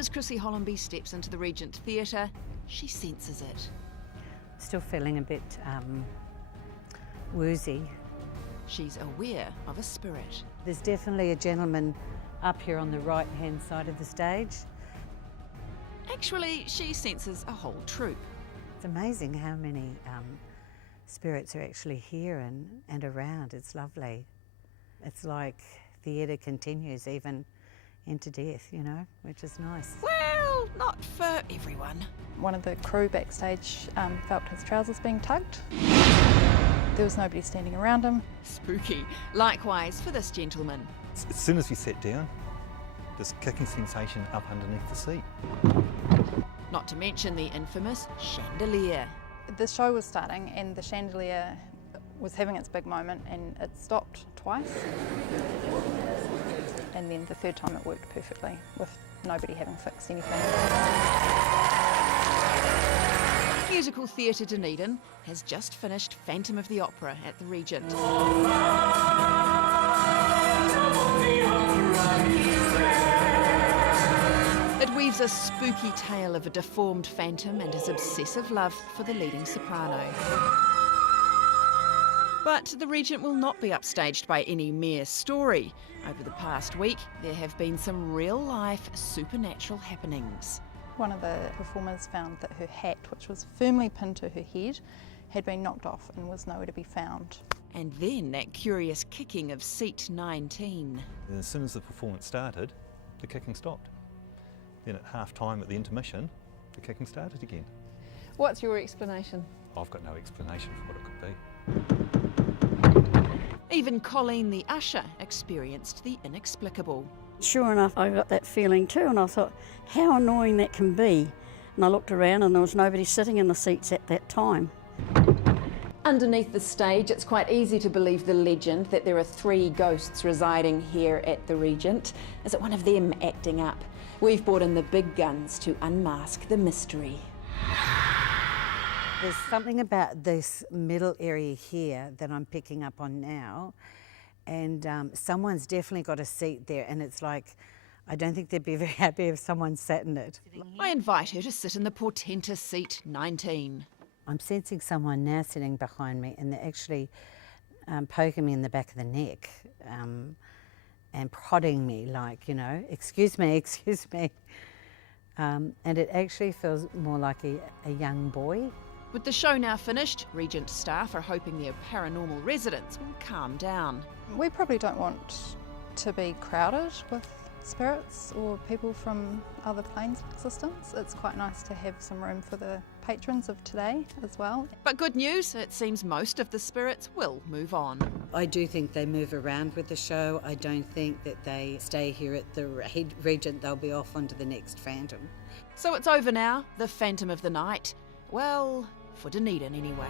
as Chrissy Hollenby steps into the Regent Theatre, she senses it. Still feeling a bit woozy. She's aware of a spirit. There's definitely a gentleman up here on the right-hand side of the stage. Actually, she senses a whole troupe. It's amazing how many spirits are actually here and around. It's lovely. It's like theatre continues even into death, you know, which is nice. Well, not for everyone. One of the crew backstage felt his trousers being tugged. There was nobody standing around him. Spooky. Likewise for this gentleman. As soon as we sat down, this kicking sensation up underneath the seat. Not to mention the infamous chandelier. The show was starting and the chandelier was having its big moment and it stopped twice. And then the third time it worked perfectly with nobody having fixed anything. Musical Theatre Dunedin has just finished Phantom of the Opera at the Regent. It weaves a spooky tale of a deformed phantom and his obsessive love for the leading soprano. But the Regent will not be upstaged by any mere story. Over the past week, there have been some real-life supernatural happenings. One of the performers found that her hat, which was firmly pinned to her head, had been knocked off and was nowhere to be found. And then that curious kicking of seat 19. And as soon as the performance started, the kicking stopped. Then at half-time at the intermission, the kicking started again. What's your explanation? I've got no explanation for what it could be. Even Colleen the usher experienced the inexplicable. Sure enough, I got that feeling too, and I thought, how annoying that can be. And I looked around and there was nobody sitting in the seats at that time. Underneath the stage, it's quite easy to believe the legend that there are 3 ghosts residing here at the Regent. Is it one of them acting up? We've brought in the big guns to unmask the mystery. There's something about this middle area here that I'm picking up on now, and someone's definitely got a seat there, and it's like, I don't think they'd be very happy if someone sat in it. I invite her to sit in the portentous seat 19. I'm sensing someone now sitting behind me, and they're actually poking me in the back of the neck and prodding me like, you know, excuse me, excuse me. And it actually feels more like a young boy. With the show now finished, Regent staff are hoping their paranormal residents will calm down. We probably don't want to be crowded with spirits or people from other planes of existence. It's quite nice to have some room for the patrons of today as well. But good news, it seems most of the spirits will move on. I do think they move around with the show. I don't think that they stay here at the Regent. They'll be off onto the next Phantom. So it's over now, the Phantom of the Night. Well, for Dunedin anyway.